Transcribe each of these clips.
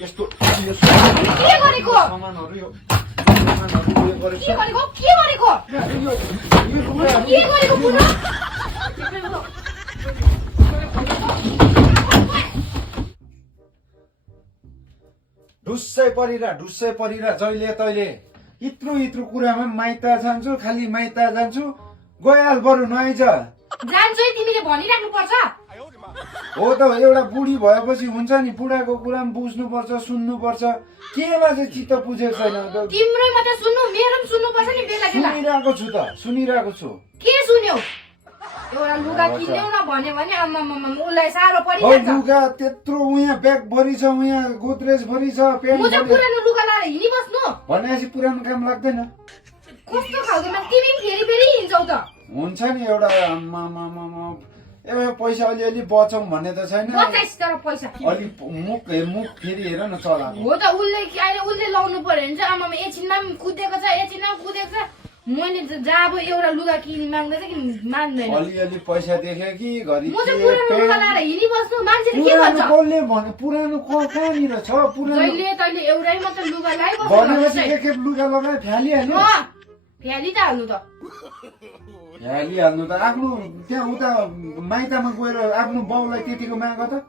यस्तो के गरेको सामानहरु यो सामानहरु उयो गरेछ के गरेको के गरेको के गरेको पुनः ढुस्सै परिरा जहिले तैले इत्रु कुरामा माइत जान्छु खाली माइत जान्छु गयाल बरु नआइज जान्छु है तिमीले भनिराख्नु पर्छ हो त एउटा बुढी भएपछि हुन्छ नि बुढाको कुरा पनि बुझ्नुपर्छ सुन्नुपर्छ केमा चाहिँ चित्त बुझेको छैन तिम्रो मात्र सुन्नु मेरो पनि सुन्नु पर्छ नि बेला बेला सुनिरहेको छु के सुन्यौ एउटा लुगा किन्यौ न भन्यो भने आम्मामा उसलाई साह्रो हो परिहाल्छ लुगा त्यत्रो उहाँ ब्याग भरि छ उहाँ गोदरेज भरि छ म चाहिँ पुरानो लुगा लाएर हिँडिबस्नु भनेपछि पुरानो काम लाग्दैन कस्तो खालको मान्छे तिमी फेरि फेरि हिँड्छौ त हुन्छ नि एउटा आम्मामामा ए पैसा अलिअलि बचाउँ भन्ने त छैन बचाइस तर पैसा अलि मुख फेरि हेर न चलाको हो त अहिले उसले लाउनु पर्यो भने चाहिँ आमामा एकछिनमा पनि कुदेको छ मैले जब एउटा लुगा किनि माग्दैछ कि मान्दैन अलिअलि पैसा देख्यो कि घरि म चाहिँ पुरानो लुगा लाएर हिँडिबस्नु मान्छेले के भन्छ कसले भने पुरानो कहाँनिर छ पुरानो जहिले तैले एउटै मात्र लुगा भनेपछि लाइबस्नु एक लुगा लगाए फ्यालिहाल्यो फ्याली त हाल्नु त फ्यालिहाल्नु त आफ्नो त्यहाँ उता माइतामा गएर आफ्नो बाउलाई त्यतिको माग त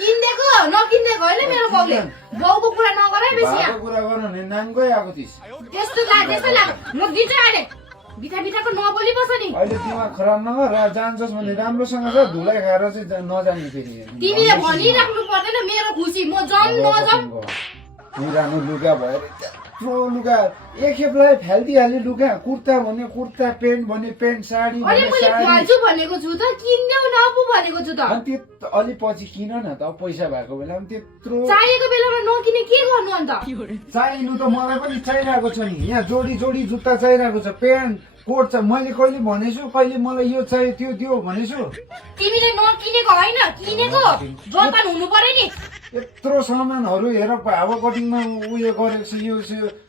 किन्देको नकिन्देको होइन मेरो बाउले बाउको कुरा नगर है बेसी बाउको कुरा गर्नु नि नाङ्गै आएको थिइस् त्यस्तो लाग म दिन्छु अहिले बिथा नबोली बस नि अहिले दिमाग खराब नगर जान्छस् भने राम्रोसँग छ धुलाई खाएर चाहिँ नजाने फेरि तिमीले भनिराख्नु पर्दैन मेरो खुसी म जाम नजाम पुरानो लुगा भएर त्यत्रो लुगा एकखेपलाई फ्यालिदिइहाल्यो लुगा कुर्ता भने कुर्ता पेन्ट भने पेन्ट साडी अनि भने मैले साडी फाल्छु भनेको छु त किन्देऊ नपु भनेको छु त अनि अलि पछि किन न त पैसा भएको बेलामा त्यत्रो चाहिएको बेलामा नकिने के गर्नु अन्त चाहिनु त मलाई पनि चाहिरहेको छ नि यहाँ जोडी जुत्ता चाहिरहेको छ पेन्ट कोट छ मैले कहिले भनेछु कहिले मलाई यो चाहियो त्यो दियो भनेछु तिमीले नकिनेको होइन किनेको जतान हुनु पर्यो नि यत्रो सामानहरू हेर हावा कटिङमा उयो गरेको छ यो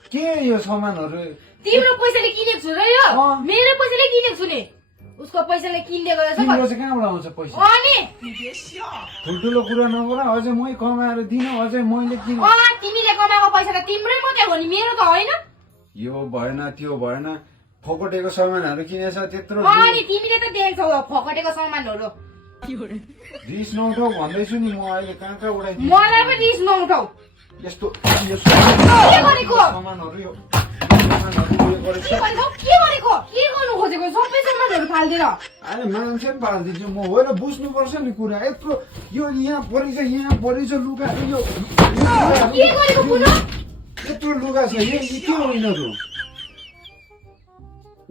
के यो सामानहरू तिम्रो पैसाले किनेको छु र यो मेरो पैसाले किनेको छु नि उसको पैसाले किनिदिएको रहेछ तिम्रो चाहिँ कहाँबाट आउँछ पैसा अनि ठुल्ठुलो कुरा नगर अझै मै कमाएर दिन अझै मैले किन तिमीले कमाएको पैसा त तिम्रै मात्रै हो नि मेरो त होइन यो भएन त्यो भएन फोकटेको सामानहरू किनेछ त्यत्रो अनि तिमीले त देख्छौ फकटेको सामानहरू रिस नउठाउ भन्दैछु नि म अहिले कहाँ उडाइदिन्छु मलाई पनि रिस नउठाउ यस्तो के गरेको सामानहरू यो उयो गरेछ के गरेको के गर्नु खोजेको सबै सामानहरू फाल्दिएर अहिले मान्छे पनि पालिदिन्छु म होइन बुझ्नुपर्छ नि कुरा यत्रो यो यहाँ परिछ लुगा यो के गरेको पुनः यत्रो लुगा छ यो के हो यिनीहरू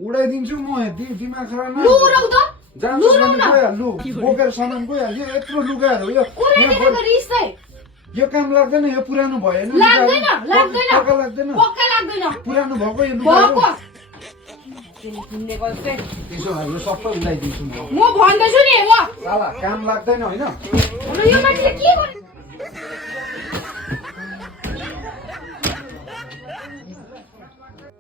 उडाइदिन्छु म दिमाग खराब लु उडाउ त जान्छस् भने गइहाल्नु बोकेर सामान गइहाल्यो यत्रो लुगाहरू यो काम लाग्दैन यो पुरानो भएन लाग्दैन पुरानो भएको यो लुगा त्यसो हाल्नु सबै उडाइदिन्छु म भन्दैछु नि साला काम लाग्दैन होइन यो मान्छेले के गर्नु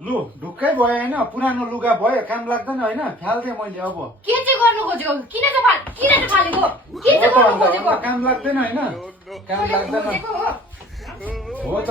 लु ढुक्कै भयो होइन पुरानो लुगा भयो काम लाग्दैन होइन फ्याल्थेँ मैले अब के चाहिँ गर्नु खोजेको किन चाहिँ फालेको के चाहिँ गर्नु खोजेको काम लाग्दैन होइन काम लाग्दैन हो त